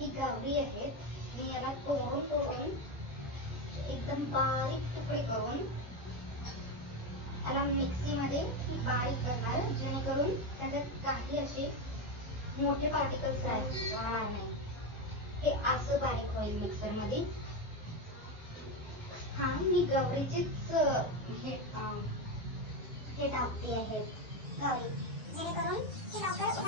ही गवरी आहेत. मी याला तोडून तोडून एकदम बारीक तुकडे करून याला मिक्सीमध्ये बारीक करणार, जेणेकरून त्याच्यात काही असे मोठे पार्टिकल्स राहणार नाही. हे असं बारीक होईल मिक्सर मध्ये. हा मी गवरीचेच हे टाकते आहेत गवरी, जेणेकरून हे लवकर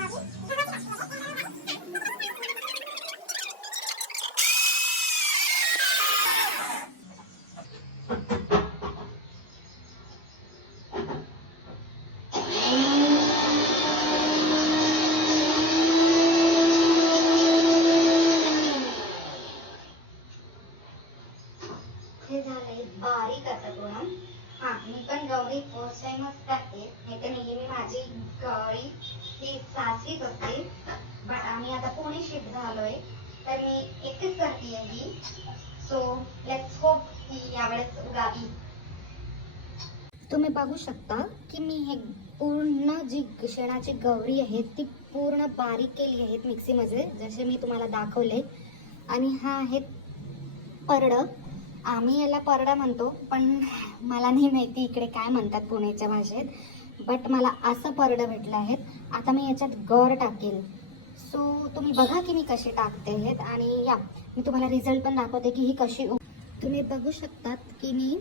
बारीक आता पूर्ण. हा मी पण गवरी फर्स्ट टाइमच टाकते, नाही तर नेहमी माझी गवरी ही सासरीच असते. बट आम्ही आता पुणे शिफ्ट झालोय, तर मी एकच करते ही. सो लेट्स होप की यावेळेस उगावी. तुम्ही बघू शकता की मी हे पूर्ण जी शेणाची गवरी आहेत ती पूर्ण बारीक केली आहेत मिक्सीमध्ये, जसे मी तुम्हाला दाखवले. आणि हा आहे परड. आम्ही याला परडा म्हणतो, पण मला नाही माहिती इकडे काय म्हणतात पुण्याच्या भाषेत. बट मला असं परडं भेटलं आहेत. आता मी याच्यात गर टाकेल. सो तुम्ही बघा की मी कशी टाकते आहेत, आणि या मी तुम्हाला रिझल्ट पण दाखवते की ही कशी. तुम्ही बघू शकतात की मी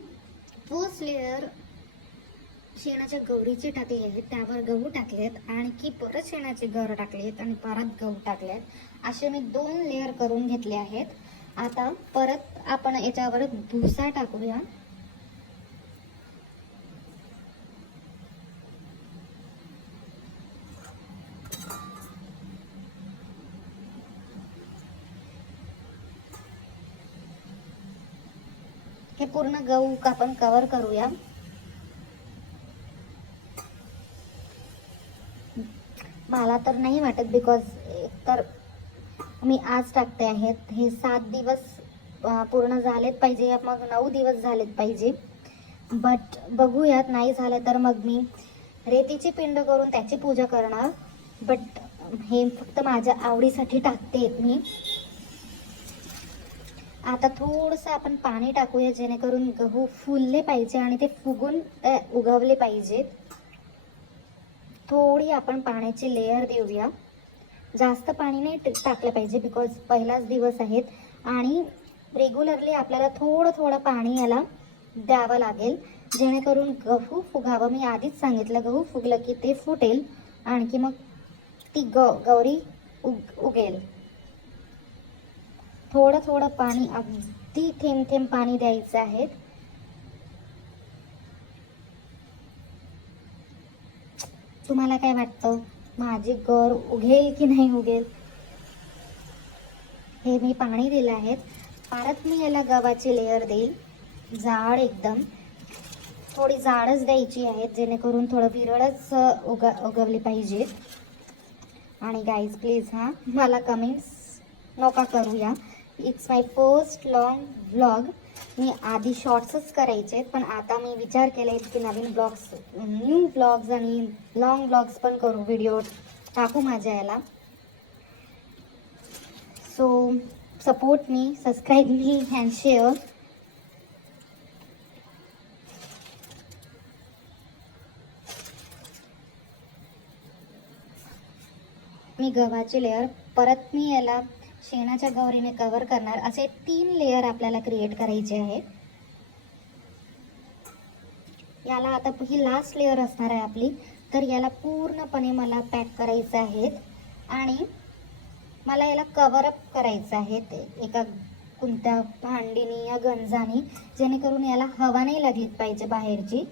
फर्स्ट लेअर शेणाच्या गौरीचे टाकले आहेत, त्यावर गहू टाकलेत, आणखी परत शेणाचे गर टाकलेत आणि परत गहू टाकलेत. असे मी 2 लेअर करून घेतले आहेत. आता परत आपण याच्यावर भुसा टाकूया. हे पूर्ण गहू आपण कव्हर करूया. मला तर नाही वाटत, बिकॉज तर मी आज टाकते आहेत. हे 7 दिवस पूर्ण झालेत पाहिजे, मग 9 दिवस झालेत पाहिजे. बट बघूयात, नाही झालं तर मग मी रेतीची पिंड करून त्याची पूजा करणार. बट हे फक्त माझ्या आवडीसाठी टाकते मी. आता थोडंसं आपण पाणी टाकूया, जेणेकरून गहू फुलले पाहिजे आणि ते फुगून उगवले पाहिजेत. थोडी आपण पाण्याची लेअर देऊया. जास्त पाणी नाही टाकलं पाहिजे, बिकॉज पहिलाच दिवस आहेत आणि रेग्युलरली आपल्याला थोडं थोडं पाणी याला द्यावं लागेल, जेणेकरून गहू फुगावं. मी आधीच सांगितलं, गहू फुगलं की ते फुटेल, आणखी मग ती गौरी उगेल. थोडं थोडं पाणी, अगदी थेंब थेंब पाणी द्यायचं आहे. तुम्हाला काय वाटतं, माझी गर उगेल की नाही उगेल? हे मी पाणी दिलं आहे. परत मी याला गव्हाची लेअर देईल, जाड एकदम. थोडी जाडच द्यायची आहे, जेणेकरून थोडं विरळच उगवली पाहिजे. आणि गाईज प्लीज मला कमेंट्स नका करूया. It's my first long vlog. मी आधी शॉर्ट्सच करायचे, पण आता मी विचार केला की नवीन ब्लॉग्स, न्यू ब्लॉग्स आणि लॉंग ब्लॉग्स पण करू, व्हिडिओ टाकू माझ्या याला. So support me, subscribe me and share. मी गव्हाची लेअर परत मी याला शेणाच्या गौरीने कव्हर करणार. असे 3 लेअर आपल्याला क्रिएट करायचे आहेत. याला आता ही लास्ट लेअर असणार आहे आपली, तर याला पूर्णपणे मला पॅक करायचं आहे आणि मला याला कव्हर अप करायचं आहे एका कोणत्या भांडीने या गंजाने, जेणेकरून याला हवा नाही लागली पाहिजे बाहेरची.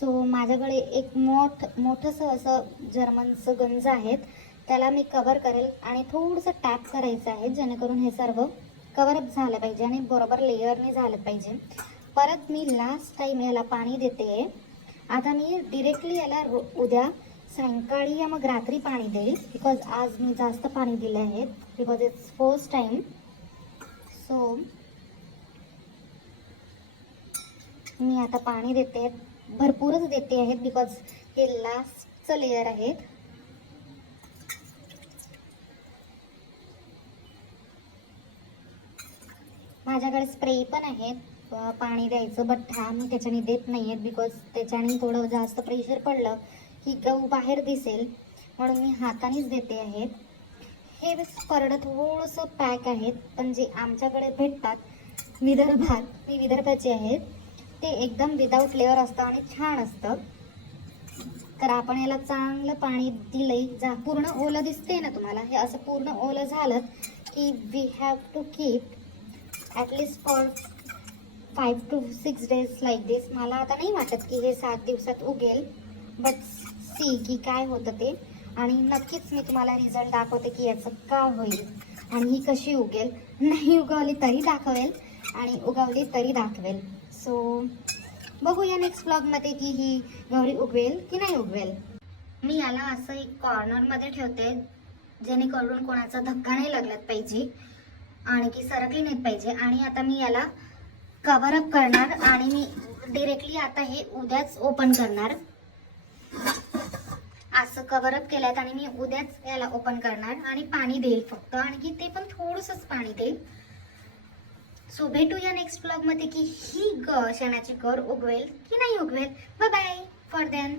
सो माझ्याकडे एक मोठंसं असं जर्मनचं गंज आहेत, त्याला मी कव्हर करेल आणि थोडंसं टॅप करायचं आहे, जेणेकरून हे सर्व कव्हरअप झालं पाहिजे आणि बरोबर लेअरने झालं पाहिजे. परत मी लास्ट टाइम याला पाणी देते. आता मी डिरेक्टली याला उद्या सायंकाळी या मग रात्री पाणी देईल, बिकॉज आज मी जास्त पाणी दिले आहेत, because it's first time. So मी आता पाणी देते, भरपूरच देते आहेत, बिकॉज हे लास्टचं लेअर आहे. माझ्याकडे स्प्रे पण आहेत पाणी द्यायचं, बट हा मी त्याच्याने देत नाही आहेत बिकॉज त्याच्याने थोडं जास्त प्रेशर पडलं की गहू बाहेर दिसेल, म्हणून मी हातानेच देते आहेत. हे करडं थोडंसं पॅक आहेत, पण जे आमच्याकडे भेटतात विदर्भात, मी विदर्भाचे आहेत, ते एकदम विदाऊट लेअर असतं आणि छान असतं. तर आपण याला चांगलं पाणी दिलंय, पूर्ण ओलं दिसते ना तुम्हाला, हे असं पूर्ण ओलं झालं की we have to keep at least for 5 to 6 days like this. मला आता नाही वाटत की हे 7 दिवसात उगेल, बट सी की काय होतं ते, आणि नक्कीच मी तुम्हाला रिझल्ट दाखवते की याचं काय होईल आणि ही कशी उगेल. नाही उगवली तरी दाखवेल आणि उगवली तरी दाखवेल. सो बघूया नेक्स्ट ब्लॉगमध्ये की ही गौरी उगवेल की नाही उगवेल. मी याला असं एक कॉर्नरमध्ये ठेवते जेणेकरून कोणाचा धक्का नाही लागलात पाहिजे आणि की सरकली नाही पाहिजे. आणि आता मी याला कव्हर अप करणार आणि मी डिरेक्टली आता हे उद्याच ओपन करणार. असं कव्हर अप केल्यात आणि मी उद्याच याला ओपन करणार आणि पाणी देईल फक्त, आणि की ते पण थोडंसंच पाणी देईल. सो भेटूया नेक्स्ट ब्लॉग मध्ये की ही शेणाची गर उगवेल की नाही उगवेल. Bye bye for then.